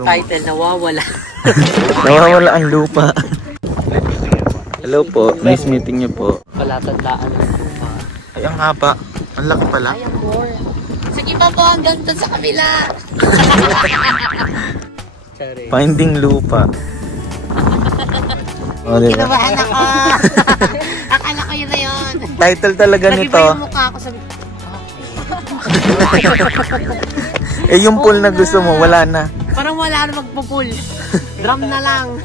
Title, nawawala. Nawawala ang lupa. Hello po, nice meeting niyo po. Palatandaan ang lupa. Ay, ang haba. Ang laki pala. Ay, ang more. Sige pa po, hanggang doon sa kabila. Finding lupa. Oh, diba? Kinabahan ako. Akala ko yun na yun. Title talaga nito. Lagi ba yung mukha ko sabi? Eh, yung pool na gusto mo, wala na. Parang wala na magpo-pool. Drum na lang.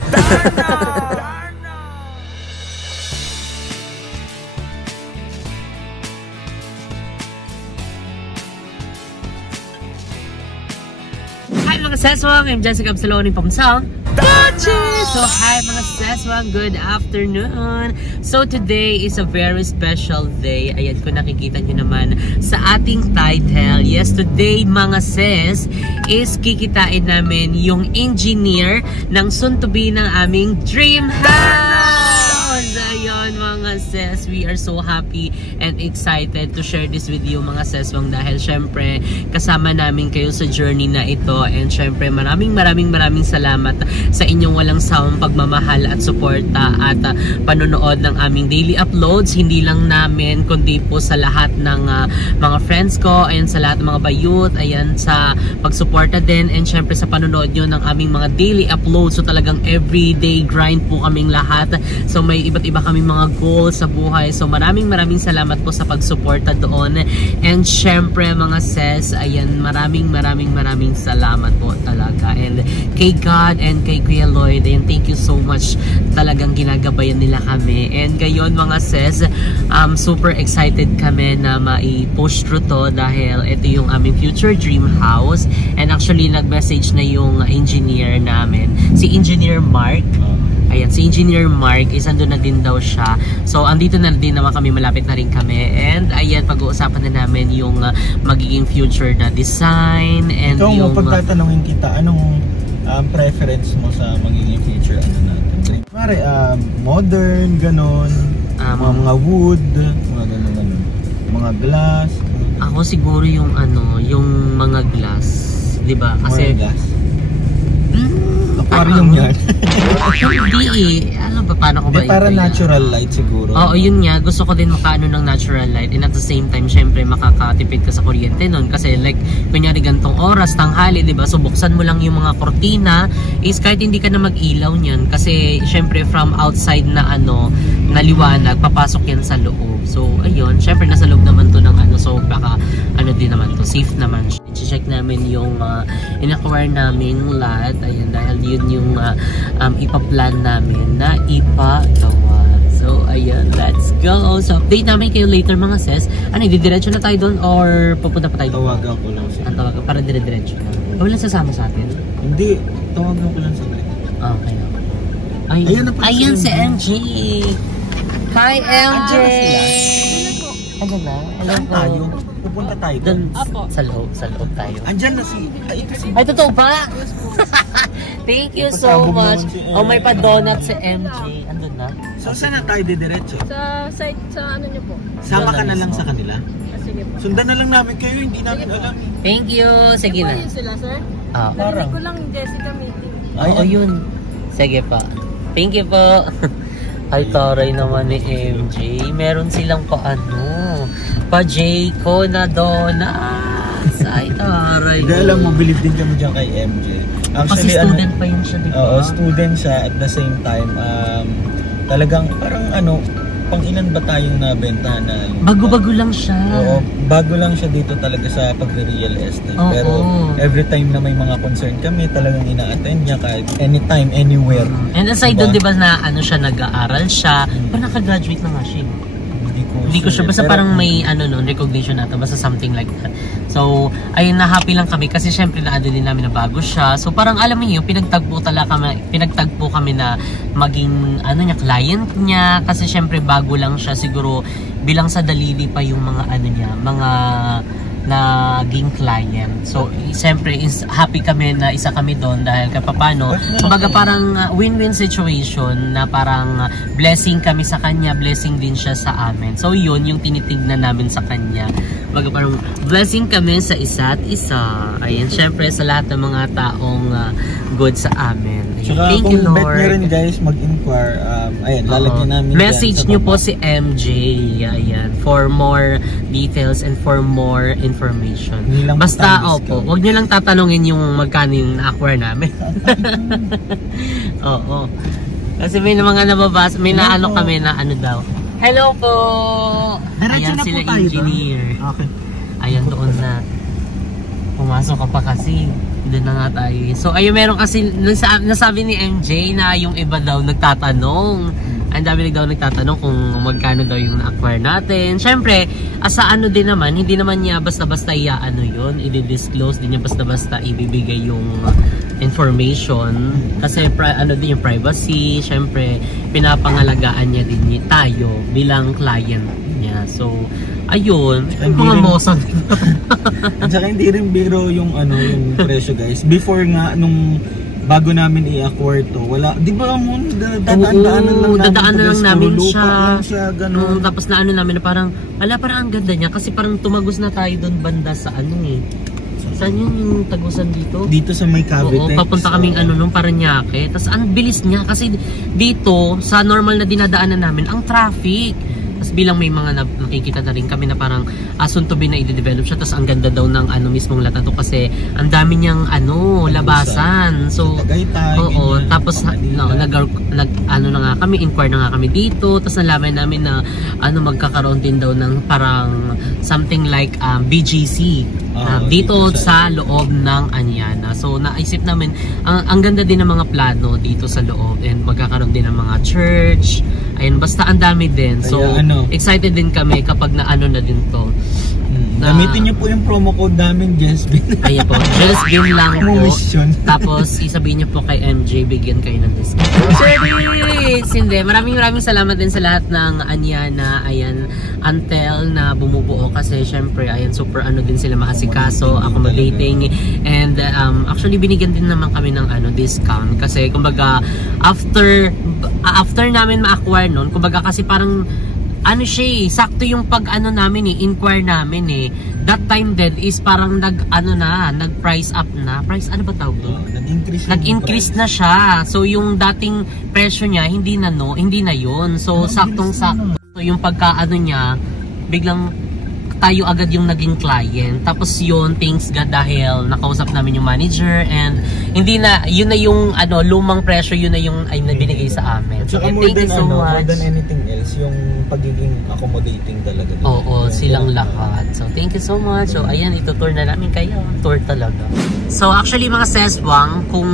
Hi mga seswang, I'm Jessica Absaloni from South Dutchess! So hi mga seswang, good afternoon! So today is a very special day. Ayan, kung nakikita nyo naman sa ating title. Yes, today mga ses is kikitain namin yung engineer ng soon to be ng aming dream house! Ayun mga ses, we are so happy and excited to share this with you mga seswang dahil syempre kasama namin kayo sa journey na ito and syempre maraming salamat sa inyong walang sawang pagmamahal at suporta at panonood ng aming daily uploads, hindi lang namin kundi po sa lahat ng mga friends ko, ayan sa lahat ng mga bayut, ayan sa pagsuporta din and syempre sa panonood nyo ng aming mga daily uploads. So talagang everyday grind po kaming lahat, so may iba't iba kaming mga goals sa buhay. So maraming salamat po sa pagsuporta doon. And syempre mga ses, ayan maraming salamat po talaga. And kay God and kay Kuya Lloyd, ayan thank you so much. Talagang ginagabayan nila kami. And gayon mga ses, super excited kami na mai-push through to dahil ito yung aming future dream house. And actually nag-message na yung engineer namin, si Engineer Mark. Ayan, si Engineer Mark, andun na din daw siya. So, andito na din naman kami, malapit na rin kami. And, ayan, pag-uusapan na namin yung magiging future na design. And ikaw yung... Ikaw, pagtatanungin kita, anong preference mo sa magiging future natin? Pare, modern, ganon, mga wood, mga ganon, mga glass. Ako siguro yung yung mga glass. Diba? Kasi... Mga glass? Aquarium yan. Hindi eh. Ano ba, paano ko ba? Para natural light siguro. Oo, yun nga. Gusto ko din makaano ng natural light. And at the same time, syempre, makakatipid ka sa kuryente nun. Kasi like, kunyari gantong oras, tanghali, diba? So, buksan mo lang yung mga kortina. Is kahit hindi ka na mag-ilaw niyan. Kasi, syempre, from outside na na liwanag, papasok yan sa loob. So, ayun. Syempre, nasa loob naman to ng So, baka, din naman to. Safe naman. I-check namin yung in-acquire naming lot. Ayun, dahil yun yung ipaplan namin na ipagawa. So, ayun, let's go. So, update namin kayo later mga ses. Didiretso na tayo doon or pupunta pa tayo doon? Tawagan ko lang siya. Tawagan, para dire-diretso na. Walang sasama sa atin? Hindi, tawagan ko lang sa atin. Okay. Ayun si MJ. Hi, MJ! Andyan na? Hello po. Tayo? Pupunta tayo doon. Sa loob tayo. Andyan na Ay, totoo ba? Thank you so much. May pa-donut si MJ. Andun na. So, saan na tayo didiretso? Sa site, sa ano nyo po. Sama ka na lang sa kanila? Sige po. Sundan na lang namin kayo, hindi namin alam. Thank you. Sige na. Yun sila, sir? Parang. ko lang Jessica meeting. Oo, yun. Sige pa. Thank you po. Ay, taray naman ni MJ. Meron silang pa-Jayco na donuts. Ay, taray. Hindi, alam mo, believe din kami dyan kay MJ. Actually, kasi student pa yun siya, diba? Oo, student siya at the same time. Talagang parang pang ilan ba tayong nabentahan na? Bago-bago lang siya. Oo, bago lang siya dito talaga sa pagre-real estate. Pero every time na may mga concern kami, talagang ina-attend niya kahit anytime, anywhere. And aside doon, di ba na siya, nag-aaral siya, parang naka-graduate na nga siya. Hindi ko sure, basta parang may recognition natin, basta something like that. So, ayun, na happy lang kami kasi syempre na-ano din namin na bago siya. So, parang alam niyo, pinagtagpo kami na maging client niya kasi syempre bago lang siya, siguro bilang sa dalili pa yung mga mga naging client. So, siyempre, happy kami na isa kami doon dahil kapapano, kumbaga parang win-win situation na parang blessing kami sa kanya, blessing din siya sa amin. So, yun yung tinitignan namin sa kanya. Kumbaga parang blessing kami sa isa't isa. Ayan, siyempre sa lahat ng mga taong good sa amin. Ayan, thank you, Lord. Kung bet nyo rin guys, mag-inquire, ayan, lalagyan namin message nyo po si MJ, ayan, for more details and for more information. Basta, opo, huwag nyo lang tatanungin yung magkano yung na-acquire namin. Oo. Kasi may mga nababasa, may naano kami na ano daw. Hello po! Ayan sila engineer. Okay. Ayan doon na. Pumasok ka pa kasi. Doon na nga tayo. So ayun, meron kasi nasabi ni MJ na yung iba daw nagtatanong. Ang dami daw nagtatanong kung magkano daw yung na-acquire natin. Siyempre, sa ano din naman, hindi naman niya basta-basta iaano yun, i-disclose din niya basta-basta ibibigay yung information. Kasi ano din yung privacy, siyempre, pinapangalagaan niya din tayo bilang client niya. So, ayun, mga mosang. At saka hindi rin biro yung ano, yung presyo guys. Before nga, nung bago namin i-acquire to, wala, di ba mo, dadaanan lang namin siya. Tapos na ano namin na parang, parang ang ganda niya kasi parang tumagos na tayo doon banda sa ano eh. Saan yun yung tagusan dito? Dito sa may Cavite. Oo, papunta kaming ano nung Paranaque. Tapos ang bilis niya kasi dito sa normal na dinadaanan namin ang traffic. Tapos bilang may mga nakikita na rin kami na parang soon to be na i-develop siya. Tapos ang ganda daw ng ano mismong Latato kasi ang dami niyang ano, labasan. So, oo. Tapos ano na nga kami, inquire na nga kami dito. Tapos nalaman namin na ano, magkakaroon din daw ng parang something like BGC. Dito sa loob ng Anyana. So naisip namin, ang ganda din ng mga plano dito sa loob and magkakaroon din ng mga church. Ayun, basta ang dami din. So excited din kami kapag na ano na din to. Gamitin niyo po yung promo code namin, Jessbin. Ayan po, Jessbin lang po. Tapos isabihin niyo po kay MJ, bigyan kayo ng discount. Hindi, maraming salamat din sa lahat ng Anyana. Ayan, Antel na bumubuo kasi syempre, ayan, super ano din sila maasikaso, accommodating. And actually binigyan din naman kami ng ano, discount. Kasi kumbaga, after namin ma-acquire nun, kumbaga kasi parang ano siya eh, sakto yung pag ano namin eh, inquire namin eh. That time then is parang nag-price up na. Price, ano ba tawag doon? Nag-increase na siya. So yung dating presyo niya, hindi na yun. So saktong-sakto. So yung pagka-ano niya, biglang tayo agad yung naging client. Tapos yun, thanks God dahil nakausap namin yung manager and hindi na, yun na yung ano, lumang presyo, yun na yung ay binigay sa amin. So, thank you so much. More than anything else, yung pagiging accommodating talaga. Oo, silang lahat. So, thank you so much. So, ayan, itutour na namin kayo. Tour talaga. So, actually mga seswang, kung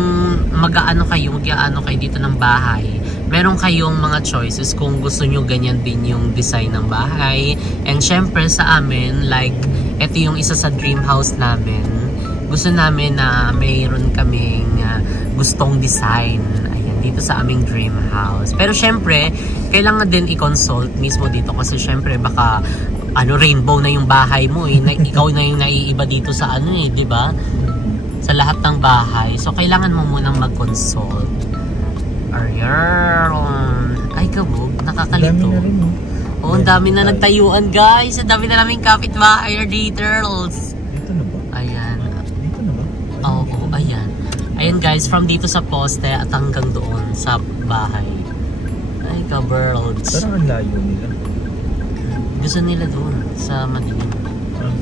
mag-aano kayo dito ng bahay, meron kayong mga choices kung gusto nyo ganyan din yung design ng bahay. And syempre sa amin, like, ito yung isa sa dream house namin. Gusto namin na mayroon kaming gustong design. Ayan, dito sa aming dream house. Pero syempre, kailangan din i-consult mismo dito kasi syempre baka ano, rainbow na yung bahay mo eh. Ikaw na yung naiiba dito sa ano eh, di ba? Sa lahat ng bahay. So, kailangan mo munang mag-consult. Ay, kabog, nakakalito. Oo, ang dami na nagtayuan, guys. Ang dami na naming kapitbahay, turtles. Dito na ba? Ayan. Dito na ba? Oo, ayan. Ayan, guys, from dito sa poste at hanggang doon sa bahay. Ay, ka-birds. Parang ang layo nila. Gusto nila doon, sa madilim.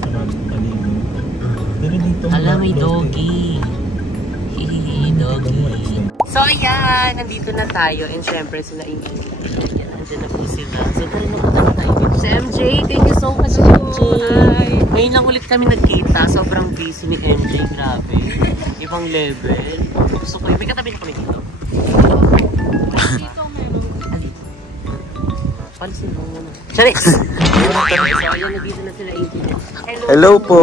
Sa madilim. Pero dito, alam, may doggy. Hihihi, doggy. So ayan, nandito na tayo and syempre sila yan, andyan na po sila. So tara na po tayo dito sa MJ. Thank you so much, MJ. Ngayon lang ulit kami nagkita. Sobrang busy ni MJ, grabe. Ibang level. Gusto ko, may katabi na kami dito. Dito meron. Dito. Palisin mo muna. Charis! So ayan, nandito na sila MJ. Hello po!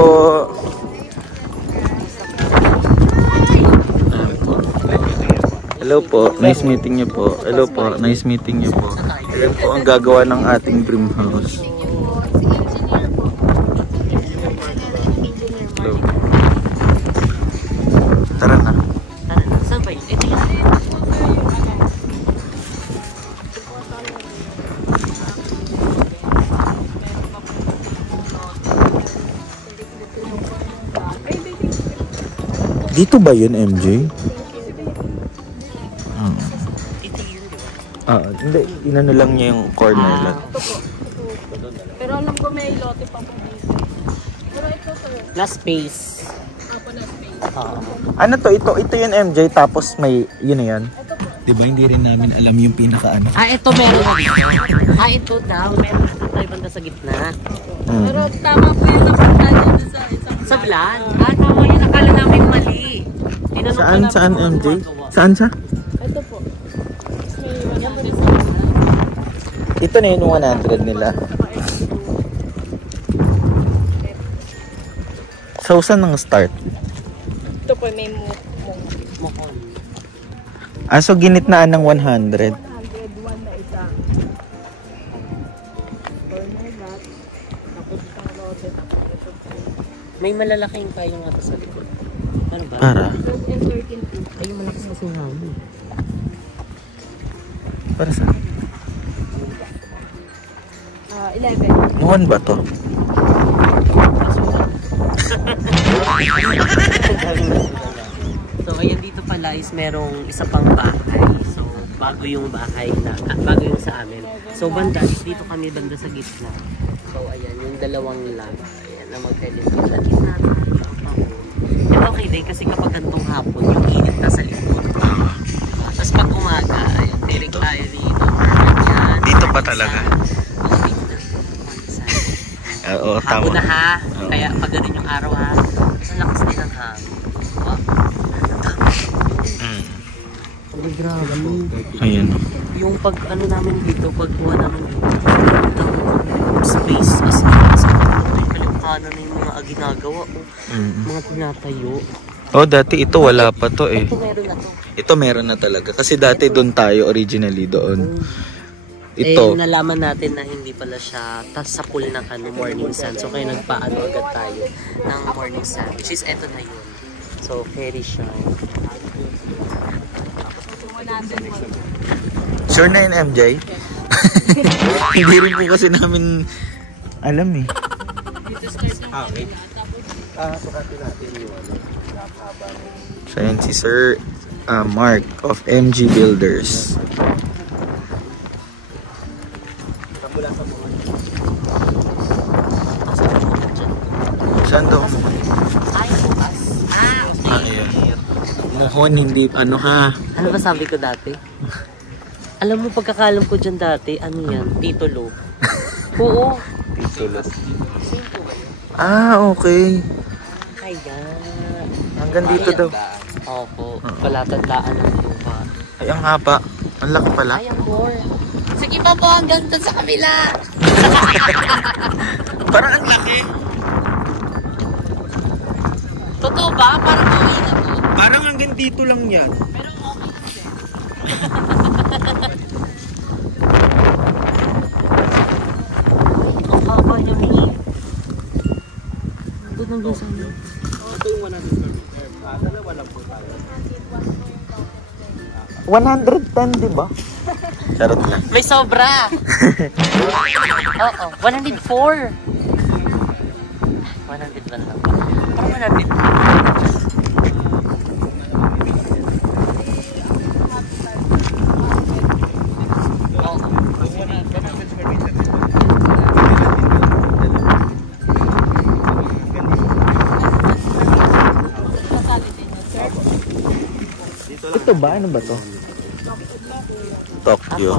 Hello po, nice meeting niyo po. Hello po, nice meeting niyo po. Ayan po ang gagawa ng ating dream house. Dito ba yun, MJ? Ito yun, di ba? Hindi. Inano lang niya yung corner lot. Ito po. Pero alam ko may lote pa po dito. Pero ito sir. Na space. Apo na space. Ano to? Ito yun, MJ. Tapos may, yun na yan. Ito po. Diba hindi rin namin alam yung pinaka-ano? Ito meron na dito. Ito daw. Meron na tayo banda sa gitna. Pero tama po yung napunta dito sa isang Sa vlog? Tama yun. Akala namin mali. Tinanong Saan? ko Saan, namin MJ? kung ano magawa. Saan siya? Ito po. May 100. Ito na yung 100 nila. So, saan ang start? Ito po may Mohon. So ginitnaan ng 100. 101 na isa. Corner lot. Tapos isang lote. Tapos ito po. May malalaking kayo nga sa likod. Ano ba? Para? 12 and 13 po. Ay, yung malakas kasi nga mo. Para saan? 11. Nuwan ba to? So, ayan dito pala is merong isa pang bahay. So, bago yung bahay na, bago yung sa amin. So, banda, dito kami banda sa gitna. So, ayan, yung dalawang lang. Ayan, na mag-teleport sa gitna. Yan okay din kasi kapag gantong hapon, yung init na sa likod. Tapos pag umaga, ayan, direct tayo dito. Ayan, Dito pa talaga? Oo, dito na. Oo, Hapon na tama. ha. Oo. Kaya pag ganun yung araw ha. Mas ang lakas din ng hangin. Wow. Ang grabe. Ayan. Yung pag ano namin dito, pagkuha namin dito, ng space as yung kalimkanan na yung mga ginagawa o mga tinatayo. Dati ito wala pa to eh. Ito meron na to. Ito meron na talaga. Kasi dati doon tayo originally doon. Ito. Nalaman natin na hindi pala siya sa pool ng morning sun. So kaya nagpaano agad tayo ng morning sun. Which is eto na yun. So very shine. Sure na yun, MJ? Hindi rin po kasi namin alam eh. Okay. Sukatin natin yung ano. So yan si Sir Mark of MG Builders. Saan daw? Ay, bukas. Ayan. Mohon, hindi ano ha. Ano ba sabi ko dati? Alam mo, pagkakalam ko dyan dati, ano yan? Titulo. Oo. Titulo. Okay. Kaya. Hanggang dito daw. Opo. Palatandaan ng lupa. Ay, ang haba. Ang laki pala. Ay, ang more. Sige pa po, hanggang doon sa kabila. Parang ang laki. Totoo ba? Parang okay na to. Parang hanggang dito lang yan. Pero okay na siya. Ang haba niya, Mini. Doon ang gusto niyo. Ito yung 100. Dalawa lang po tayo. 110, di ba? Charot na. May sobra. Oo, 104. 100 lang lang. Parang 100. Ito ba? Ano ba to? Tokyo.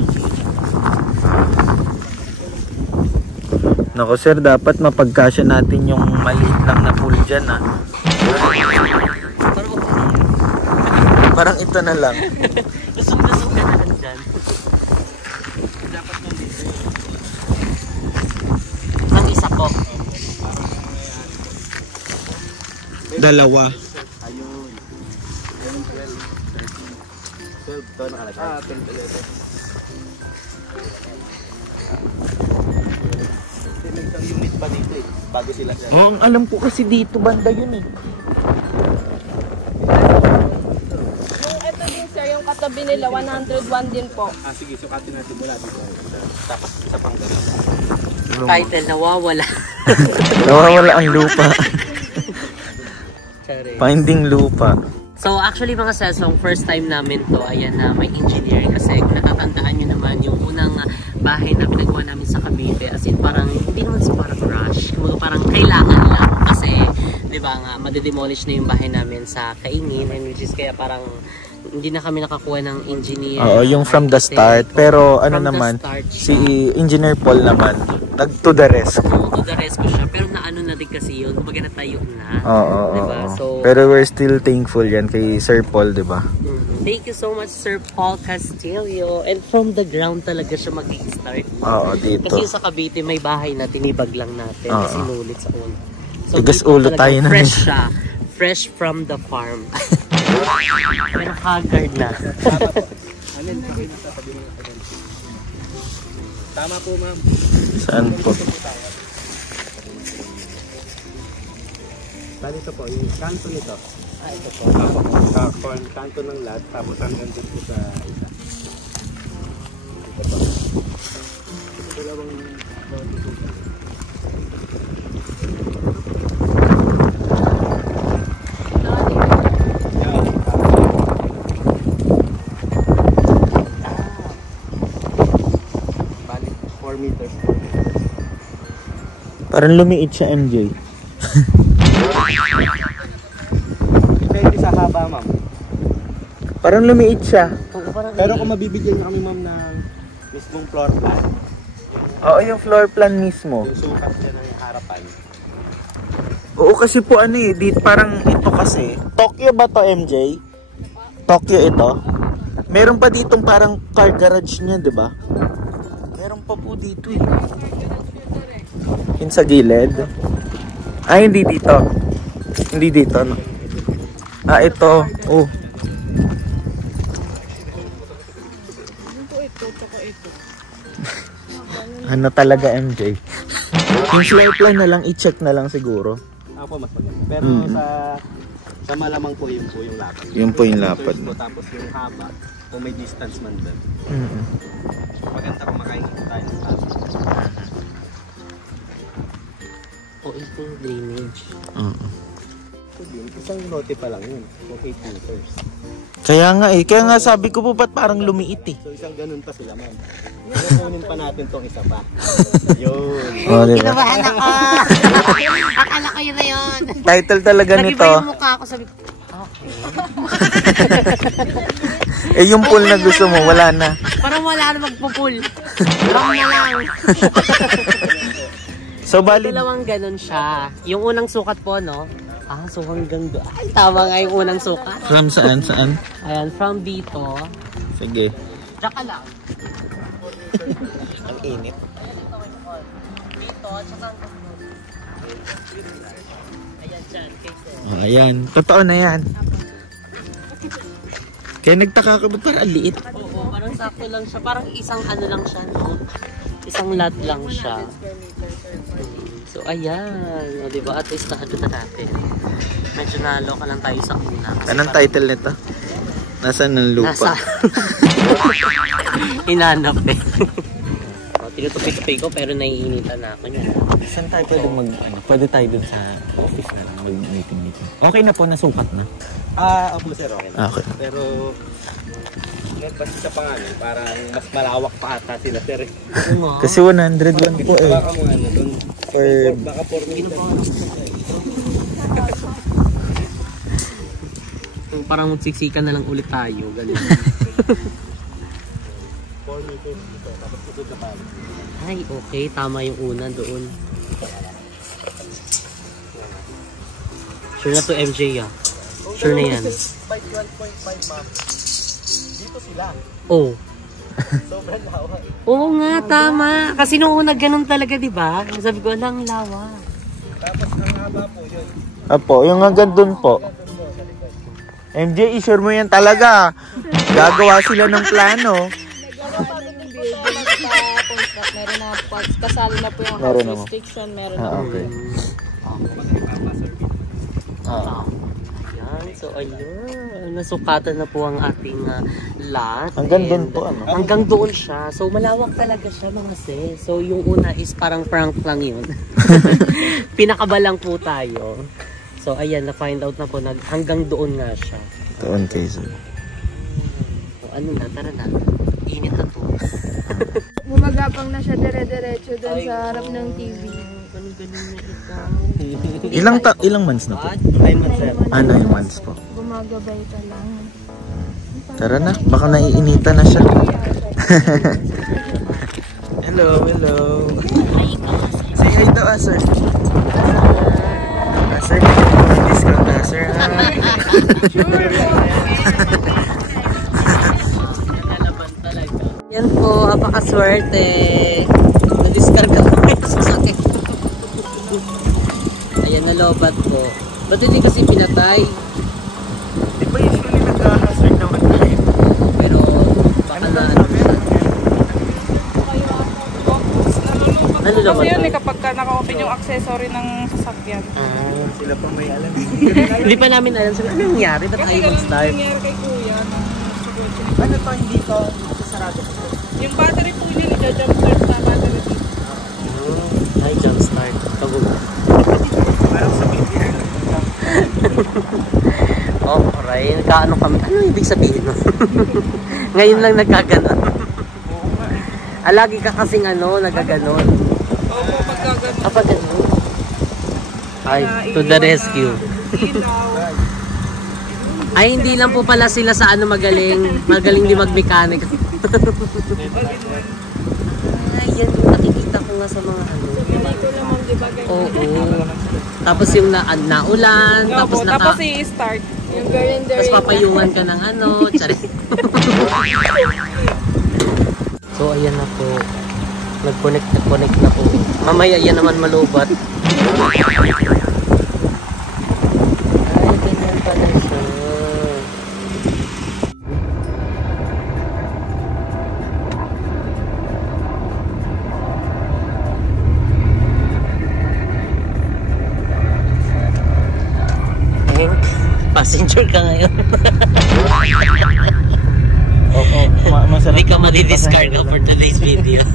Nako sir, dapat mapagkasya natin yung maliit lang na pool dyan ah. Parang ito na lang. Lusog-lusog ka na lang dyan. Ang isa po. Dalawa. Unit pa dito eh. Bago sila. Oh, ang alam ko kasi dito banda yun eh. Yung ito din sir, yung katabi nila, 101 din po. Sige, sukatin natin mula dito. Tapos isa pang gano'n. Title, nawawala. Nawawala ang lupa. Sorry. Finding lupa. So actually mga sesong, first time namin to, ayan na may engineering kasi natatandaan nyo naman yung unang bahay na pinagawa namin sa Cavite, as in parang hindi naman sa parang rush, parang kailangan lang kasi di ba nga madedemolish na yung bahay namin sa Kaingin, and which is kaya parang hindi na kami nakakuha ng engineer. Oo, yung from the start, pero ano naman, si Engineer Paul naman, to the rest. To the rest ko siya, pero naano na din kasi yun, kumbaga natayo na. Oo, diba? So, pero we're still thankful yan kay Sir Paul, di ba? Thank you so much, Sir Paul Castillo. And from the ground talaga siya mag-i-start. Oo, dito. Kasi sa Cavite may bahay na tinibag lang natin, sinulit sa una. So, tigas ulo tayo na. Fresh siya. Fresh from the farm. Pero haggard na. Tama po, ma'am. Saan po? Bali ito po, yung kanto nito. Ito po. Kanto ng lahat, tapos hanggang dito po sa isa. Ito po. Ito dalawang dito. Parang lumiit siya, MJ. Depende sa haba, ma'am. Parang lumiit siya. Pero kung mabibigyan niyo kami, ma'am, ng mismong floor plan. Oo, yung floor plan mismo. Yung sukat niya ng harapan. Oo, kasi po ano eh, dito parang ito kasi. Tokyo ba to, MJ? Tokyo ito? Meron pa ditong parang car garage niya, di ba? Meron pa po dito eh. Yung sa gilid. Ah, hindi dito. Hindi dito, no? Ah, ito. Oh. Ano talaga, MJ? Yung floor plan na lang, i-check na lang siguro. Ako mas maganda. Pero sa malamang po yun po yung lapad. Yun po yung lapad. Tapos yung haba, kung may distance man doon. Maganda kung makainit tayo ng haba. O ito yung drainage. Isang lote pa lang yun. Kung 8 meters. Kaya nga eh. Kaya nga sabi ko po ba't parang lumiit eh. So isang ganun pa sila, ma'am. Kunin pa natin tong isa pa. Yun. Oh, diba? Kinabahan ako! Akala ko yun na yun. Title talaga nito. Nag-iba yung mukha ako, sabi ko, okay. Eh yung pool na gusto mo, wala na. Parang wala na magpo-pool. Lang na lang. So bali, Dalawang ganun siya. Yung unang sukat po, no? Ah, so hanggang doon. Ay, tama nga yung unang sukat. from saan? Saan? Ayan, from dito. Sige. Diyan ka lang. Ang init. Dito, tsaka hanggang doon. Ayan dyan, kaysa. Oh, ayan. Totoo na yan. Kaya nagtaka ka ba't parang liit? Oo, parang sakto lang siya. Parang isang ano lang siya, no? Isang lot lang siya. So, ayan. O, diba? At least na natin. Medyo naloka lang tayo sa una. Anong title nito? Nasaan ng lupa? Nasa. Hinanap eh. O, tinutupik-tupik ko pero naiinitan na ako niya. Saan tayo pwede pwede tayo dun sa office na mag-meeting. Okay na po, nasukat na. Opo sir, okay na. Okay. Pero basta pa nga parang mas malawak pa ata sila sir eh. Kasi 101 po eh. Baka mga ano dun. Baka 4 meters. Parang siksikan na lang ulit tayo. Ganyan. 4 meters dito. Tapos ito na pala. Ay, okay. Tama yung una doon. Sure na to MJ ah. Sure na yan. 12.5 ma'am. Dito sila. Oh. Sobrang lawa. Oo nga, tama. Kasi nung una ganun talaga, di ba? Sabi ko, lang lawa. Tapos ang haba po yun. Apo, yung hanggang dun po. MJ, i-sure mo yan talaga. Gagawa sila ng plano. Meron na parts. Kasali na po yung Meron house na. restriction. Meron na. Okay. Ayan, so ayun. Nasukatan na po ang ating lot. Hanggang And dun po, ano? Hanggang doon siya. So malawak talaga siya mga sis. So yung una is parang prank lang yun. Pinakaba lang po tayo. So So ayan, na-find out na po, hanggang doon nga siya. Doon kayo, sir. So, ano na, tara na. Init na to. Gumagapang na siya dire-diretso doon sa harap ng TV. Ganun-ganun na ikaw. Ilang months na po? 9 months sir. 9 months po. Gumagabay ka lang. Tara na, baka naiinitan na siya. Hello, hello. Say hi daw, sir. Sir, discount na, sir. Yan po, apakaswerte. Na-discarga ko yung sasakit. Ayan, nalobat po. Ba't hindi kasi pinatay? Di ba usually nag-hazard naman tayo? Pero, baka na ano siya. Nalulobot Kasi yun po. kapag naka-open yung accessory ng sasakyan. Sila pa may alam. Hindi pa namin alam. Sabi, ano nangyari? Ba't tayo mag-start? nangyari kay kuya. Ano to, hindi to sarado po? Yung battery po niya, nagja-jump start sa battery dito. Ay, jump start. Tagog. Parang sa BTR. Oh, alright. Nagkaano kami. Ano ibig sabihin nun? Ngayon lang nagkaganon. Lagi ka kasing ano, nagaganon. Opo, pagkaganon. Kapag ano? Ay, to the rescue. Ilaw. Ay, hindi lang po pala sila sa ano magaling. Magaling din mag-mechanic. Ay, yan yung nakikita ko nga sa mga ano. Dito naman, di ba? Oo. Tapos yung naulan, tapos Opo, tapos i-start. Yung grinder. tapos papayungan ka ng ano, tsari. So, ayan na po. Nag-connect na po. Mamaya yan naman malubat. Ay, ganyan pala siya. Passenger ka ngayon. Oo, masarap. Hindi ka madi-discard for today's video.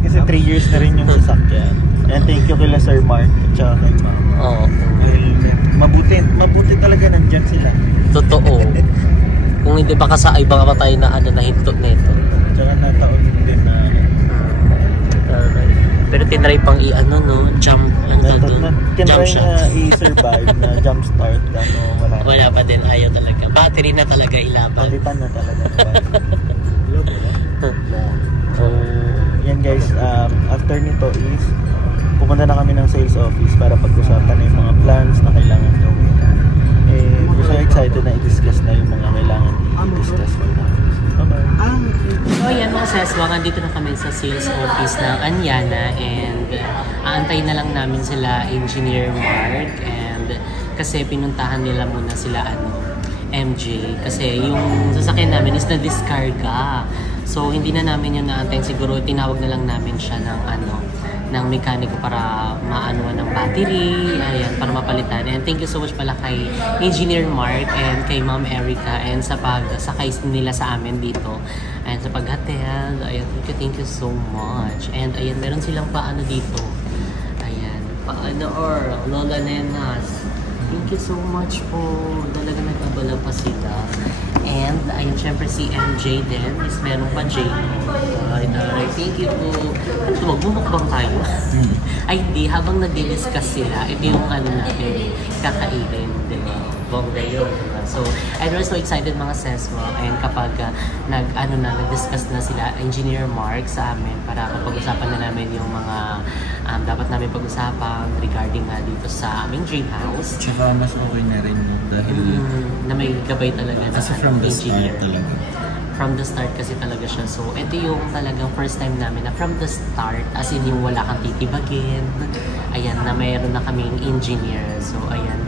Kasi 3 years na rin yung sasakyan. And thank you kila Sir Mark at saka kay Ma'am. Oo. Mabuti talaga nandyan sila. Totoo. Kung hindi baka sa iba ka tayo na ano na hinto nito. Tsaka nataon din na Pero tinry pang i-ano no, jump ang doon. Jump kinry shot. na i-survive na jump start. Wala pa din, ayaw talaga. Battery na talaga ilaban. Palitan na talaga. Oh. Yan guys, after nito is pupunta na kami ng sales office para pag-usapan na yung mga plans na kailangan gawin. And we're so excited na i-discuss na yung mga kailangan i-discuss for now. Bye-bye. So ayan mga seswang, andito na kami sa sales office ng Anyana and aantay na lang namin sila Engineer Mark and kasi pinuntahan nila muna sila MJ kasi yung sasakyan namin is na-discarga. So hindi na namin yun naantayin, siguro tinawag na lang namin siya ng mekaniko para maanuan ng battery, ayan, para mapalitan. And thank you so much pala kay Engineer Mark and kay Ma'am Erica and sa pagsakay nila sa amin dito. And sa paghatid, ayan, thank you so much. And ayan, meron silang paano dito. Ayan, paano or Lola Nenas. Thank you so much po. Talaga nag-abala pa sila. And ayun, syempre si MJ din is meron pa J. Ay, thank you po. Ano ito, magbumukbang tayo? Ay, hindi. Habang nag-discuss sila, ito yung natin kakainin, diba? Bongga yun, diba? So, I'm so excited mga seswa. And kapag nag-discuss na sila, Engineer Mark sa amin para kapag-usapan na namin yung mga dapat namin pag-usapan regarding dito sa aming dream house. Tsaka mas okay na rin dahil na may gabay talaga na from the engineer. start talaga. From the start kasi talaga siya. So, ito yung talagang first time namin na from the start, as in yung wala kang titibagin. Ayan, na mayroon na kaming engineer. So, ayan.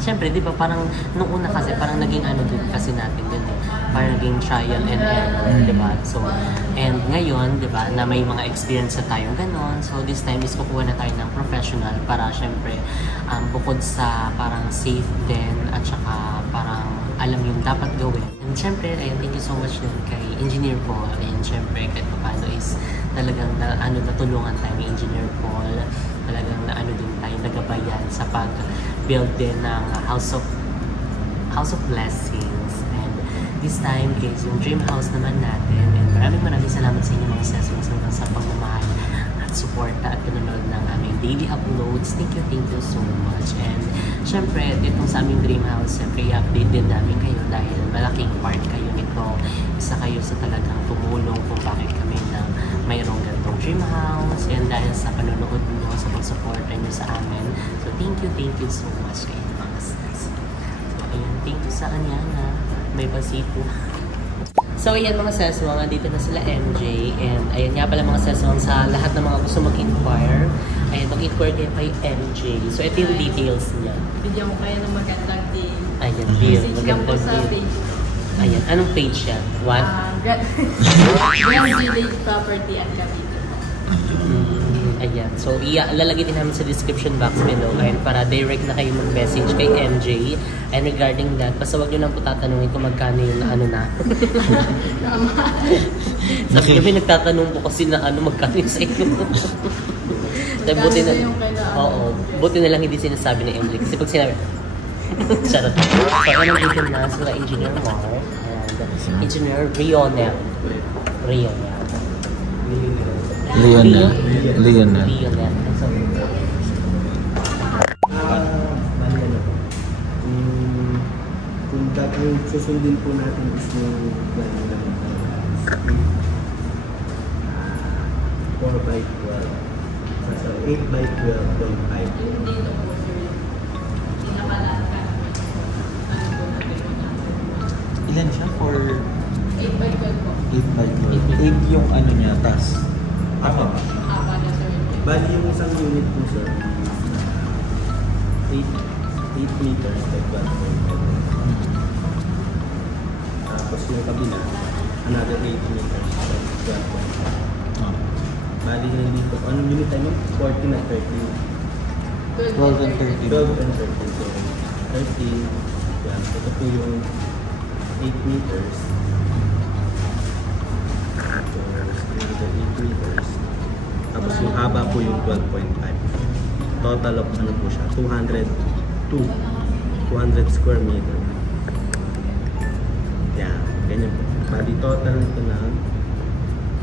Siyempre, di ba, parang nung una kasi, parang naging din kasi natin din eh. Parang naging trial and error, di ba? So, and ngayon, di ba, na may mga experience na tayong ganon. So, this time is kukuha na tayo ng professional para, siyempre, bukod sa parang safe din at saka parang alam yung dapat gawin. And syempre, ayun, thank you so much din kay Engineer Paul. Ayun, syempre, kahit paano is talagang natulungan tayo ni Engineer Paul. Talagang din tayo nagabayan sa pag-build din ng House of Blessings. And this time is yung dream house naman natin. And maraming salamat sa inyo mga sessions hanggang sa pagmamahal at suporta at pinanood ng aming daily uploads. Thank you so much. And syempre, ditong sa aming dream house, syempre i-update din namin kayo dahil malaking part kayo nito. Isa kayo sa talagang tumulong kung bakit kami nang mayroong ganitong dream house. And dahil sa panonood nyo, sa pag-suporta nyo sa amin. So thank you so much kayo mga sis. So ayun, thank you sa kanya na may pasito. So ayan mga seswang, dito na sila MJ. And ayan nga pala mga seswang, sa lahat ng mga gusto mag-inquire, ayan, mag-inquire kayo kay MJ. So ito yung details niya. Bigyan ko kayo ng magandang deal. Ayan, deal. Message lang po sa Magandang deal. page. Ayan, anong page yan? What? Grand Village Property at Cavite. Ayan. So, lalagay din namin sa description box below and para direct na kayo mag-message kay MJ. And regarding that, basta wag nyo lang po tatanungin kung magkano yung na. Sabi nyo, nagtatanong po kasi na magkano yung sa inyo. Buti na, buti na lang hindi sinasabi ni MJ. Kasi pag sinabi, charot. So, dito na sila Engineer Mar and Engineer Lionel. Kung susundin po natin is yung 4x12. So 8x12.5. Ilan siya for 8x12 po. 8x12? 8 yung niya, tas. Ako. Na sir. Bali yung isang unit po sir, 8 meters by 12.5. Tapos yung kabila, another 8 meters by 12.5. Bali na dito, anong unit tayo? 14 at 13. 12 and 13. 12 and 13. So 13, yan. Ito po yung 8 meters. Another 8 meters. Tapos yung haba po yung 12.5. Total of po siya? 200 square meter. Yan, ganyan po. Bali total nito na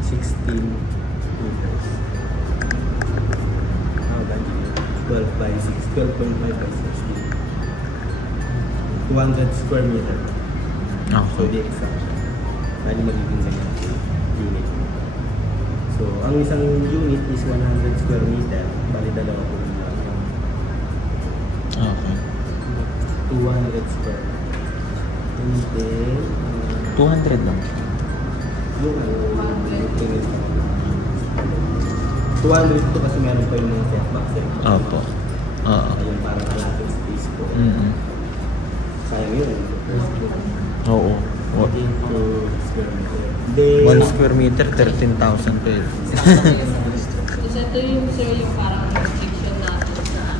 16 meters. How about 12 by 6, 12.5 by 16. 200 square meter. So the exact. Bali magiging ganyan unit. So, ang isang unit is 100 square meter. Bali, dalawa po yung lang. Okay. 200 square. And then, 200 lang. yung 200 ito kasi meron pa yung mga setback. Opo. Oo. Ayun, parang kalating space po. Sayang yun. Oo. 14 square meter. 1 square meter, 13,000 pesos. Kasi ito yung sir yung parang restriction natin sa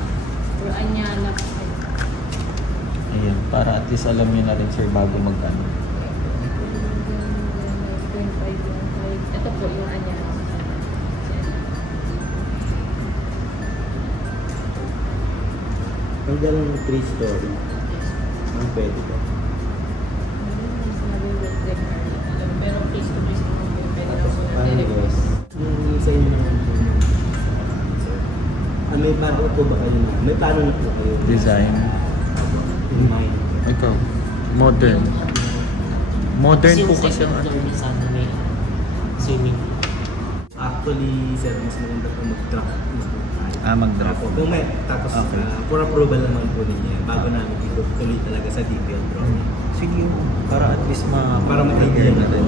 Anyana. Ayan, para at least alam nyo na rin sir bago mag-ano. 25. Ito po yung Anyana. Ang ganun 3-story. Ang pwede ba? Pero face to face naman po. Pwede na po Parang direct. yes. Yung sa inyo naman po. May plano po ba kayo na? May plano na po kayo? Design. In mind. Ikaw. Modern. Modern po kasi ang may swimming. Actually, sir, mas maganda po mag-draft. mag-draft. Kung may, tapos Okay. for approval naman po ninyo, bago namin ituloy talaga sa detailed drawing. Sige, para at least Para ma-idea na rin.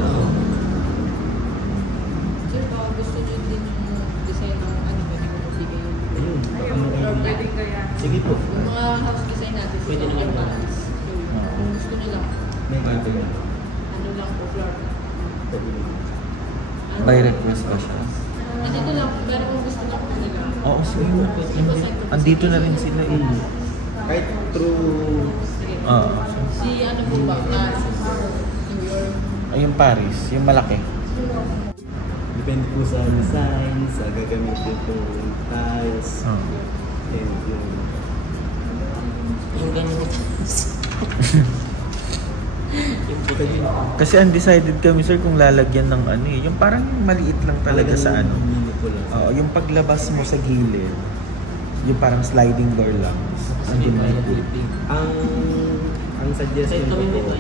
Sir, baka gusto nyo din yung design ng pwede ko magbigay yung Ayun, baka Or may pwede kaya. Sige po. Yung mga house design natin, Pwede naman yung ba? balance. Kung gusto nyo lang, May ganito yan. ano lang po, floor lang. Pwede nyo. Ano? By request ba siya? Dito lang, pero kung gusto lang po nila. Oo, sige. Andito na rin sila eh. Kahit through Sige. Oo. Si ano po ba? Yung Paris, yung malaki. Depende po sa design, sa gagamitin pong tiles, and Yung ganyan. Yung puto yun. Kasi undecided kami sir kung lalagyan ng ano eh. Yung parang yung maliit lang talaga sa ano. Oo, yung paglabas mo sa gilid, yung parang sliding door lang. Ang suggestion ko po,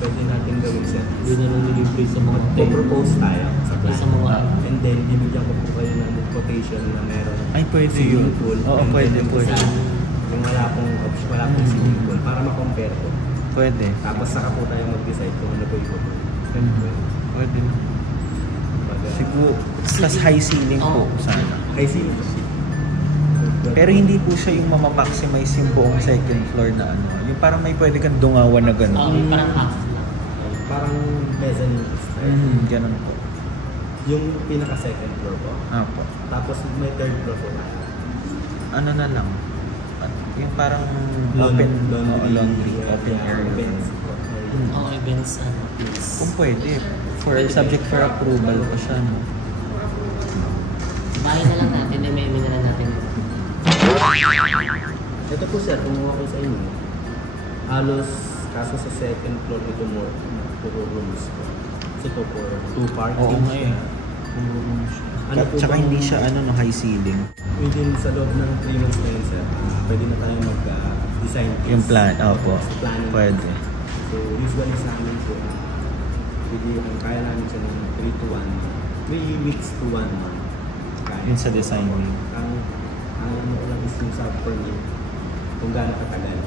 pwede natin gawin set. Hindi na lang nilibre sa mga propose tayo sa plan. Sa mga And then, bibigyan ko po kayo ng quotation na meron. Ay, pwede yun. Pool. Oo, pwede. Yung wala pong swimming pool para ma-compare po. Pwede. Tapos saka po tayo mag-decide kung ano po yung Pwede. Siguro, plus high ceiling po sana. High ceiling po. Pero hindi po siya yung mamamaximize yung buong second floor na ano. Yung parang may pwede kang dungawan na gano'n. Oo, parang half lang. Parang mezzanine style. Ganun po. Yung pinaka-second floor po. Apo. Tapos may third floor po. Ano na lang. Yung parang Laundry, open area. Events. Oo, events, please. Kung pwede. Subject for approval pa siya, no? Bahay na lang natin, may na lang natin. Ito po sir, kung okay sa inyo, halos kaso sa second floor ito mo, puro rooms po. Kasi ito for 2 parking. Oo nga eh. Tsaka hindi siya high ceiling. Within sa loob ng 3 months na yun sir, pwede na tayo mag-design. Yung plan, opo. Pwede. So usually sa amin po, kaya namin siya ng 3 to 1. 3 weeks to 1 month. Yun sa design wing. Ang ano ko lang is yung sa permit, kung gaano katagal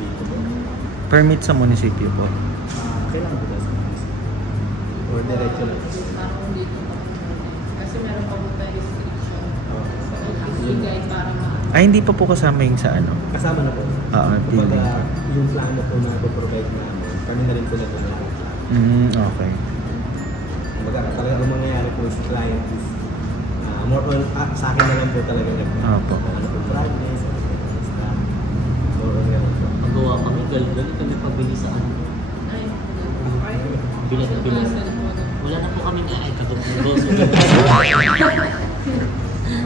dito po. Permit sa munisipyo po. Kailangan po sa munisipyo. Or diretso lang. Parang dito. Kasi meron pa po tayo restriction. Yung guide para Ay, hindi pa po kasama yung sa ano? Kasama na po. Building. Yung plano po na provide namin, kami na rin po nag-provide. Okay. Kumbaga, talaga yung mangyayari po sa client is more on, sa akin na lang po talaga Opo. ano po, progress, more on yan po. Magawa kami, galing kami pabili sa ano. Bilat. Wala na po kami na ay katulog.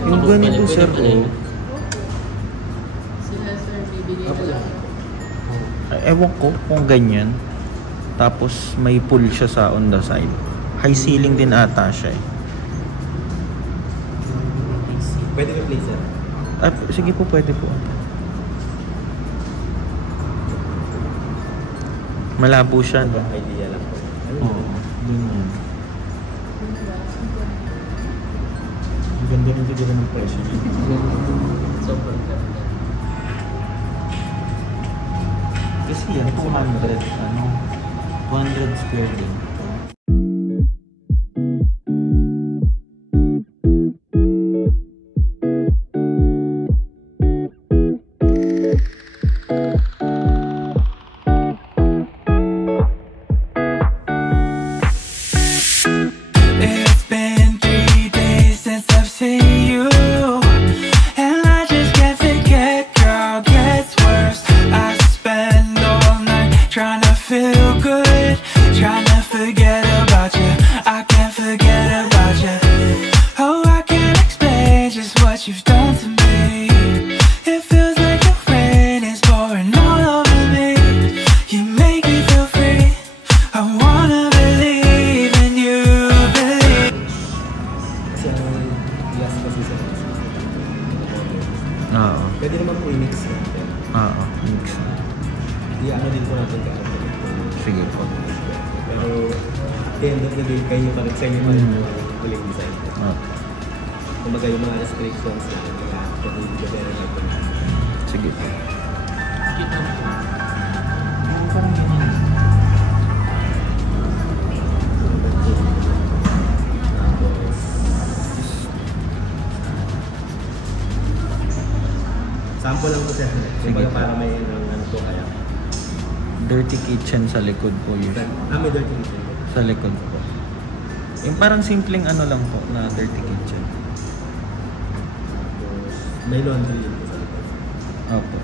Yung ganun po sir ko. Sila sir, bibigyan na lang. Ewan ko kung ganyan. Tapos may pool siya sa on the side. High ceiling din ata siya eh. Pwede may place sir? Sige po, pwede po. Malabo siya, no? Idea lang po. Oo. Ganyan. Ang ganda rin siguro ng presyo niya. Sobrang ganda. Kasi yan, 200 square din. Pwede naman po i-mix natin. Mix. Ano din po natin kaya. Sige po. Pero, at the end of the day, kayo pa rin, sa inyo pa rin yung huling design. Kumbaga yung mga restrictions na kaya kung hindi ka very like na. Sige po. Cute na po. Parang ganyan. Sample lang po sir. Kumbaga para may ano po kaya. Dirty kitchen sa likod po yun. May dirty kitchen po. Sa likod po. Yung parang simpleng ano lang po na dirty kitchen. May laundry din po sa likod. Opo.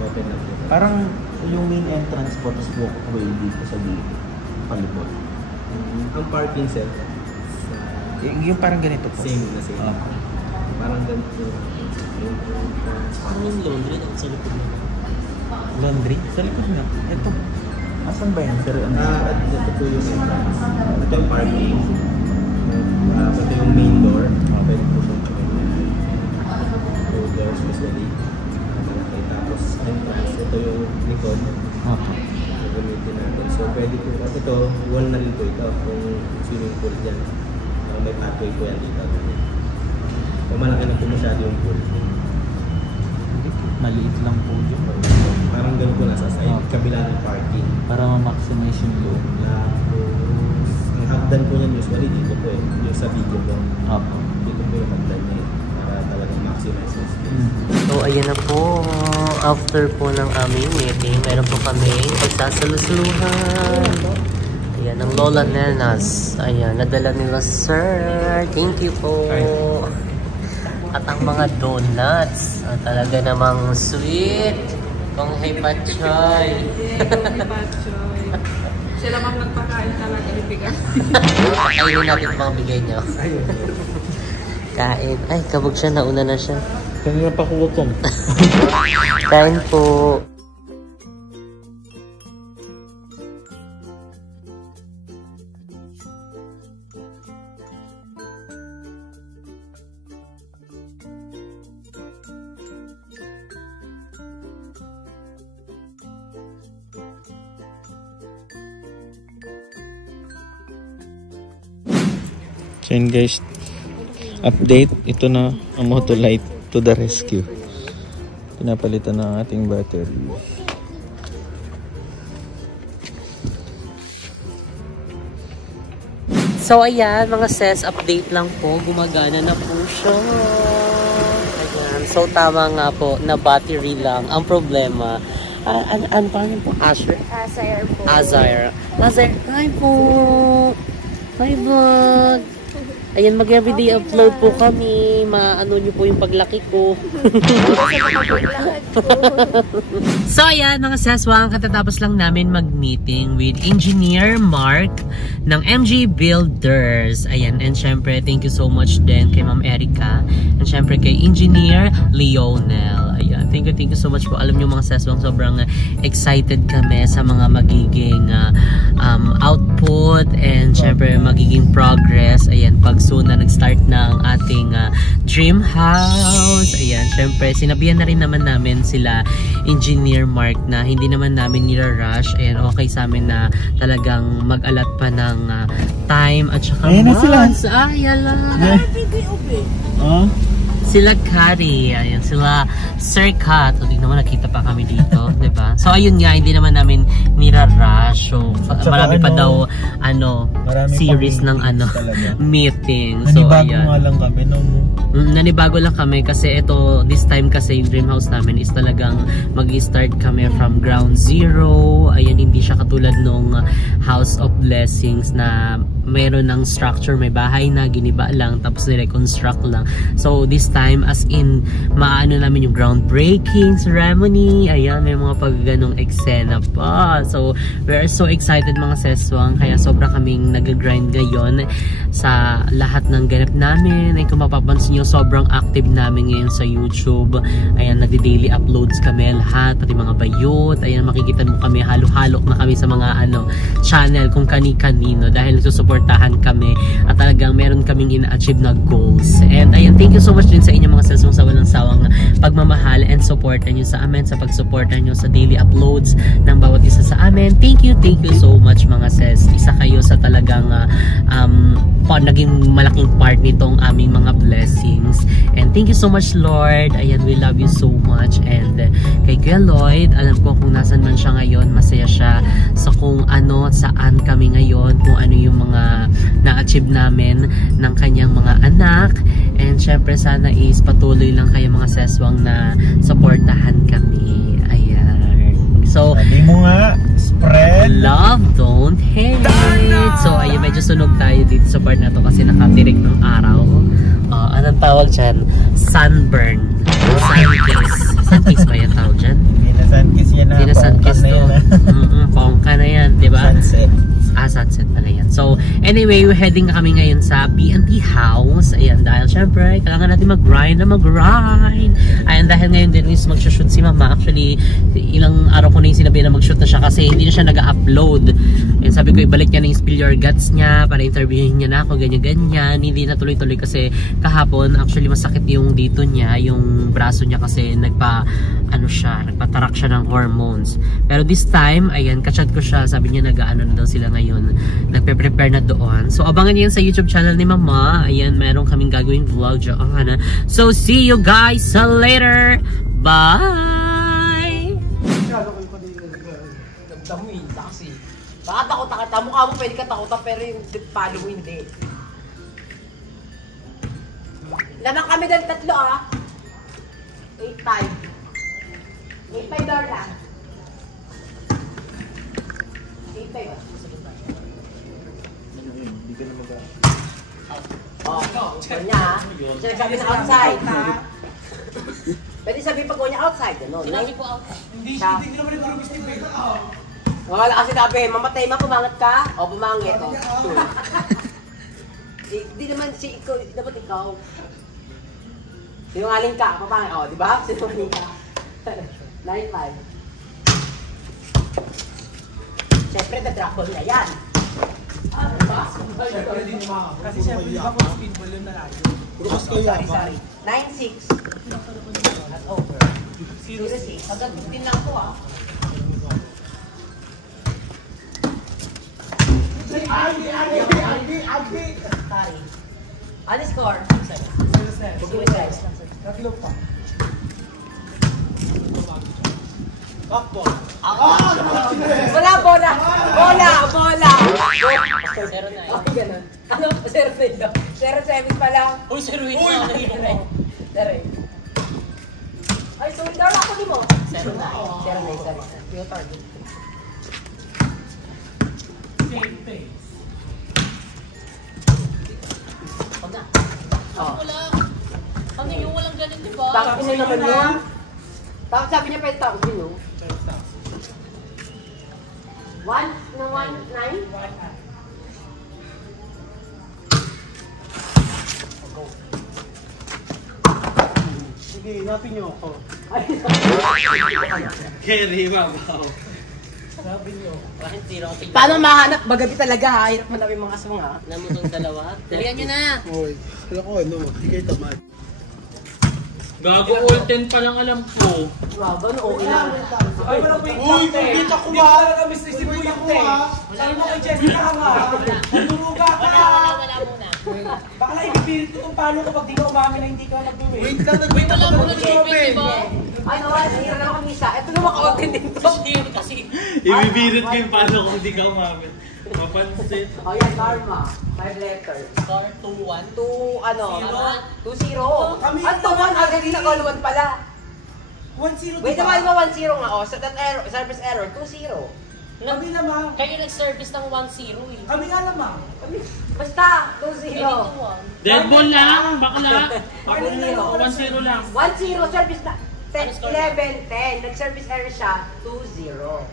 Open lang po. Parang yung main entrance po, tapos walkway dito sa dito. Palibot. Ang parking set, Yung parang ganito po. same na same. Parang ganito. Ano yung laundry na sa likod mo? Laundry? Sa likod nga. Ito. Asan ba yan? Sir, ano? Ito po yung entrance. Ito yung parking. Ito yung main door. Pwede po siyang pwede. 2 doors usually. Tapos entrance. Ito yung likod. Gagamitin natin. So pwede po. At ito, wall na rin po ito. Kung swimming pool dyan. May pathway po yan dito. So malaki na po masyado yung pool. Maliit lang po dyan. Parang ganun po nasa side. Kabila ng parking. Para ma-maximize yung load. Tapos, ang hagdan po niyan usually dito po eh. Yung sa video po. Dito po yung hagdan niya eh. Para talagang maximize yung space. So, ayan na po. After po ng aming meeting, meron po kami pagsasalusuluhan. Ayan, ang Lola Nenas. Ayan, nadala nila, sir. Thank you po. At ang mga donuts. Talaga namang sweet. Kung hipatchoy. Sila mang nagpakain talaga ng bigas. Kainin natin mga bigay nyo. Kain. Ay, kabog siya. Nauna na siya. Kanina pa kuwakong. Kain po. So yun guys, update, ito na ang Motolite to the rescue. Pinapalitan na ang ating battery. So ayan, mga sis, update lang po. Gumagana na po siya. Ayan. So tama nga po, na battery lang. Ang problema, ano pa po? Azire po. Azire. Hi po. Hi vlog. Ayan, mag-everyday upload po kami. Maano nyo po yung paglaki ko. So ayan, mga saswang, katatapos lang namin mag-meeting with Engineer Mark ng MG Builders. Ayan, and syempre, thank you so much din kay Ma'am Erica. And syempre kay Engineer Lionel. Ayan, thank you so much po. Alam nyo mga saswang, sobrang excited kami sa mga magiging output and syempre magiging progress. Ayan, pag soon na nag-start na ang ating dream house. Ayan, syempre sinabihan na rin naman namin sila Engineer Mark na hindi naman namin nira-rush. Ayan, okay sa amin na talagang mag-alat pa ng time at saka ayan na sila. Ayan lang. Sila Kari, ayan, sila Sir Kat. O, di naman nakita pa kami dito, diba? So, ayun nga, hindi naman namin nira-rush. So, marami pa daw, series ng meeting. So, nanibago nga lang kami, no? Nanibago lang kami kasi ito, this time kasi yung dream house namin is talagang mag-start kami from ground zero. Ayan, hindi siya katulad nung House of Blessings na meron ng structure, may bahay na, giniba lang, tapos i-reconstruct lang. So, this time, as in, maano namin yung groundbreaking ceremony. Ayan, may mga pagganong eksena pa. So, we are so excited mga seswang. Kaya sobra kaming nag-grind ngayon sa lahat ng ganap namin. Ay, kung mapapansin nyo, sobrang active namin ngayon sa YouTube. Ayan, nagdi-daily uploads kami lahat, pati mga bayot. Ayan, makikita mo kami, halo-halo na kami sa mga channel kung kani-kanino dahil nagsusuportahan kami at talagang meron kaming ina-achieve na goals. And ayan, thank you so much din sa inyo mga seswang sa walang sawang pagmamahal and supportan nyo sa amin, sa pagsuportan nyo sa daily uploads ng bawat isa sa amin. Thank you so much mga ses. Isa kayo sa talagang naging malaking part nitong aming mga blessings. And thank you so much, Lord. Ayan, we love you so much. And kay Kuya Lloyd, alam ko kung nasan man siya ngayon, masaya siya sa kung saan kami ngayon, kung ano yung mga na-achieve namin ng kanyang mga anak. And syempre sana is patuloy lang kayo mga seswang na supportahan kami. Ayan. So, sabi mo nga, spread love, don't hate. So, ayun, medyo sunog tayo dito sa part na to kasi nakatirik ng araw. Anong tawag dyan? Sunburn. Sunkiss. Sunkiss ba yan tawag dyan? Hindi na sunkiss yan na. Hindi na sunkiss to. Pongka na yan, diba? Sunset. Sunset pala yan. yan. So, anyway, heading kami ngayon sa P&T House. Ayan, dahil syempre, kailangan natin mag-grind. Ayan, dahil ngayon din is mag-shoot si Mama. Actually, ilang araw ko na yung sinabi na mag-shoot na siya kasi hindi na siya nag-upload. Ayan, sabi ko, ibalik niya na yung Spill Your Guts niya para interviewin niya na ako, ganyan-ganyan. Hindi na tuloy-tuloy kasi kahapon, actually, masakit yung dito niya, yung braso niya kasi nagpatarak siya ng hormones. Pero this time, ayan, kachat ko siya, sabi niya nag-ano na daw sila ngayon, nagpe-prepare na doon. So abangan niyo yan sa YouTube channel ni Mama. Ayan, meron kaming gagawing vlog dyan. So see you guys later. Bye! Nagdamuin kasi. Baka takot-takot. Mukha mo pwede ka takutan pero yung palo mo hindi. Lamang kami dahil tatlo 8-5. 8-5 door lang. 8-5 Oh, ganyan ha. Siya nagsabi na outside. Pwede sabihin pag niya outside. Ano? Sinabi ko outside. Hindi naman nag-group Steve. Wala kasi sabi, mamatay ma, pumangat ka? O, pumangit. Hindi naman si ikaw, dapat ikaw. Sinungaling ka, papangit. O, di ba? Sinungaling ka. 9-5. Siyempre, na-drop ball na yan. Kasi siyempre, di ba kung speedball yun na radyo? Sorry. 9-6. That's over. 0-6. Hanggang 15 lang po Sorry. Ano score? 0-7. Natilog pa. Wala, bola! Bola! 0-9. Okay, ganun. Ano? 0-9 daw. 0-7 pa lang. Uy, 0-8 na ako. Sorry. Ay, sorry daw ako di mo. 0-9. 0-9, sorry. Yung target. Same thing. Huwag na. Oh. Wala. Ano yung walang ganun, di ba? Tapos na naman yun. Tapos sabi niya pwede tapos yun, no? 1 na 1-9? Sige, inapin niyo ako. Carry, mabaw. Sabi niyo. Bakit 0? Paano mahanap? Bagabi talaga ha. Hirap man namin mga aswang ha. Alam mo itong dalawa? Dalihan nyo na! Hoy, ako ano, hindi kayo tamad. Gago all 10 pa lang alam ko. Wow, gano'n okay lang. Ay, wala po yung hindi ka kuha. Hindi ko talaga miss-isip mo yung sabi mo kay Jessica ka nga. Naduruga ka. Wala muna. Bakla ibipilit ko kung paano kapag di ka umamin na hindi ka nag-uwi. Wait lang, Wala muna tripid, di ba? Ay, naman, nahira na ako isa. Ito naman ka-open din to. Hindi kasi. Ibibirit ko yung paano kung di ka umamit. Mapansin. O yan, karma. 5 letters. Score 2-1. 2, ano? 2-0. Kami- At 2-1, agad din ako 1 pala. 1-0 Wait, diba? naman mo 1-0 nga. O, sa that error, service error, 2-0. Kami naman. Kayo nag-service ng 1-0 eh. Kami nga naman. Basta, Pwede 2-0. 2-1. Dead ball lang, bakla. 1-0. 1-0 lang. 1-0, service na. Ano score na? 11-10. Nag-service error siya, 2-0.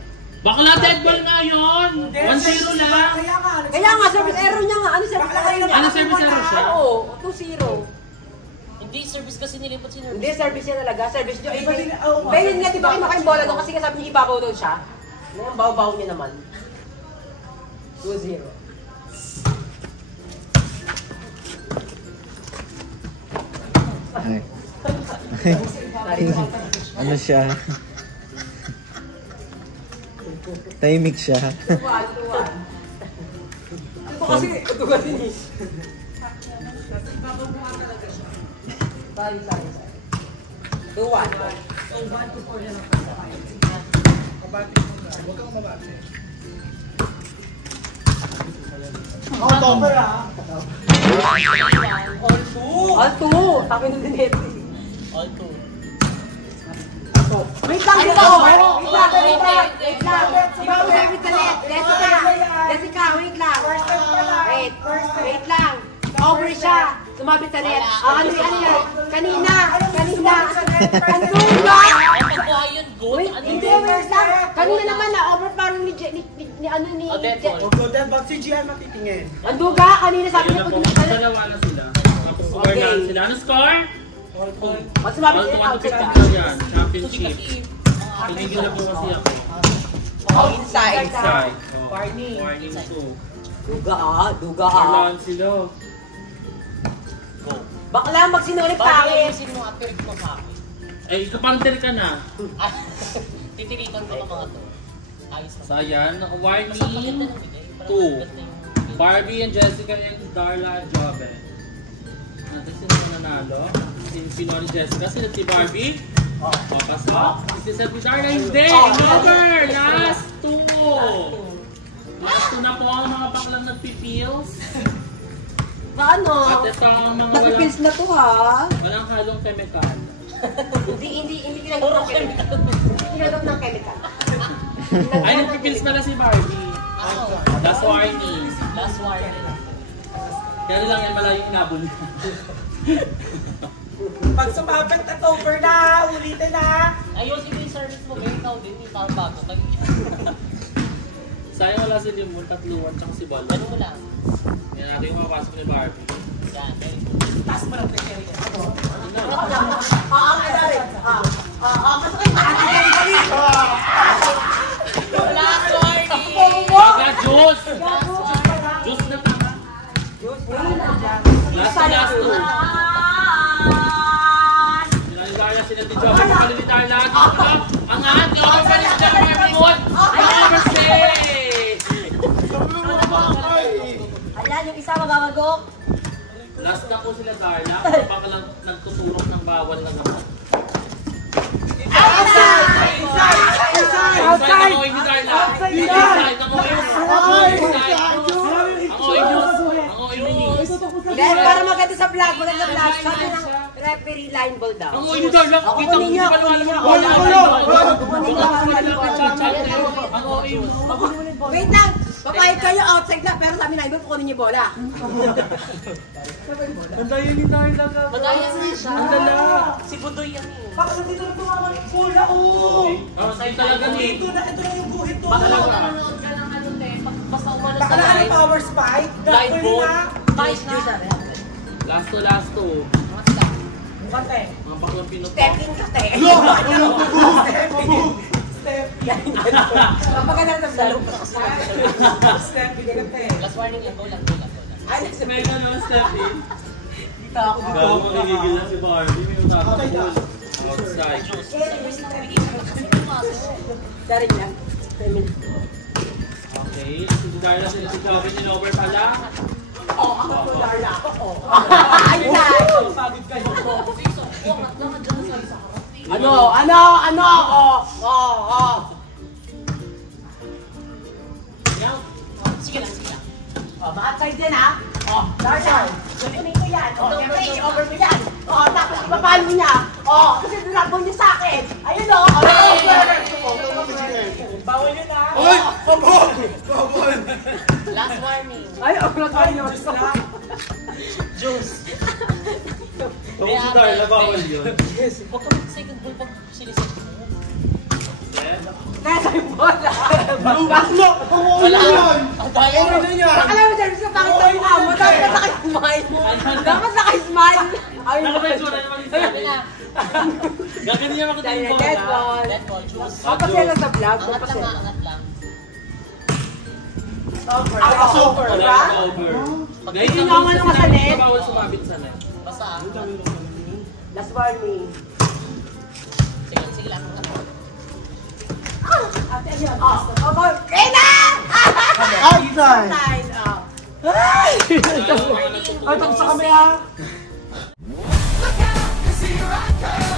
Bakla, dead ball nga yun. 1-0 lang. Kaya nga. Kaya nga, service error niya nga. Ano service Bakla error niya? Ano service error siya? Oo, 2-0. Hindi, service kasi nilipat si Hindi, service niya talaga. Service niya. Iba din, oo nga. Pero yun nga, di ba kinuha yung bola doon kasi nga sabi niya ibabaw doon siya. Ngayon, baw-baw niya naman. 2-0. Ano siya? Tahimik siya. Tuwan. Ito kasi, ito kasi ni. Sorry. 2-1. So, 1-4 yan ang kasakay. Kabati mo ka. Huwag kang mabati. Oh, topper ha. All 2. Takin ng dinete. All 2. Wait lang dito! Wait lang! Ikaw service ulit! Jessica, wait lang! Wait lang! Over siya! Sumabit ulit! Ano yan? Kanina! Ang duga! Ay, pagkuha yun, Good. Wait, hindi, wait lang. Kanina naman na-over parang ni Golden Bag si Gian matitingin. Ang duga, kanina sabi niya pag Dalawa na sila. Tapos score na sila. Ano score? Mas sumabit All niya to outside ka. yan. Championship. Tinigil na po kasi ako. Inside. Side. Warning. Warning 2. Duga Kailangan sila. Bakla, magsinungaling pangit. Sino ang apir mo sa akin? Eh, ikapantir ka na. Titirikan ko ng mga to. Ayos na. So, ayan. Warning 2. Barbie and Jessica and Darla and Joven. Natin sino ang nanalo? Sino ni Jessica? Sino si Barbie? Pasok. Si Darla hindi! Over! Last 2! Last 2 na po ang mga baklang nagpipils. Paano? At ito ang mga Nagpipils na to ha. walang halong chemical. Hindi tinagap ng chemical. Hindi tinagap ng chemical. Ay, nagpipils pala si Barbie. Last warning. Last warning. Kaya lang yan malayong inabol. Pag sumabit at over na, ulitin na. Ayusin mo yung service mo, may ikaw din, yung parang bago. Sayang wala si Limon, tatluan, tsaka si Bal. Ano mo lang? Yan natin yung mapasok ni Barbie. Yan, okay. Taas mo lang kay Eric. Masakit na. Last warning! Mega Diyos! Diyos na tama. Last 2. Sinalidarla sila ni Joey. Sinalidarla. Ang ating overpalis na everyone. Number 6! Ayan, yung isa magagagok. Last na po sila Darla. Baka lang nagtuturok ng bawal na naman. Inside! Ang oy ni Darla. Inside! Ang oy! Ang oy! Ang oy ni. Dahil para maganda sa vlog, maganda sa vlog. Sabi ng referee line ball daw. Ang oy ni Darla. Kunin niyo, kunin niyo. Ang oy mo. Wait lang, papayag kayo outside lang, pero sabi na iba kukunin niyo bola. Ang daya ni Darla. Magayas na siya. Ang dala. Si Budoy yan eh. Baka nandito na tumama ng bola, oh! Ay talaga ni. Ito na yung guhit to. Baka lang manonood ka ng ano te, basta umano Baka sa na live. power spike. Live Gagawin ball. na. Kahit na. Last 2. Kate. Mga baklang pinot. Stepping ka, te. Step. Papaganda sa vlog. Step. Bigyan ka, Last warning yan, go lang, go lang, go lang. Ay, May ganun step in. Dito ako. Gawa makikigil na si Barbie. May utakot. Outside. Darin lang. Okay. Si Darla sila si Joven ni Lover pala. ako to, Darla. Ayun na. Pagod kayo. Sige lang, sige lang. Ma-outside din ha. Darla. Kunin ko yan. Siyempre, over mo yan. Tapos ipapalo niya. Kasi nilabong niya sa akin. Ayun o. Bawal yun, ha? Last warning. Ay, over na Diyos lang. Juice. Kung si Darla, bawal yun. Huwag ka mag-second ball pag sinisip mo. Nasa yung bola. Wala. Ang daya mo. Alam mo, Jervis, sa pangit na mukha mo. Dapat naka-smile. Dapat naka-smile. Ay, Nakapensura naman isa. Sabi na. Gaganyan niya makita yung bola. dead ball. Dead ball, juice. Papasya lang sa vlog. Angat lang, angat lang. Over. Wala yung over. Guys, Hindi naman ang masalit. bawal sumabit sa net. Basta ah. Last warning. Sige, sige lang. Okay na! Outside! Outside. Ay, tapos sa kami, ha? Look out, 'cause here I come.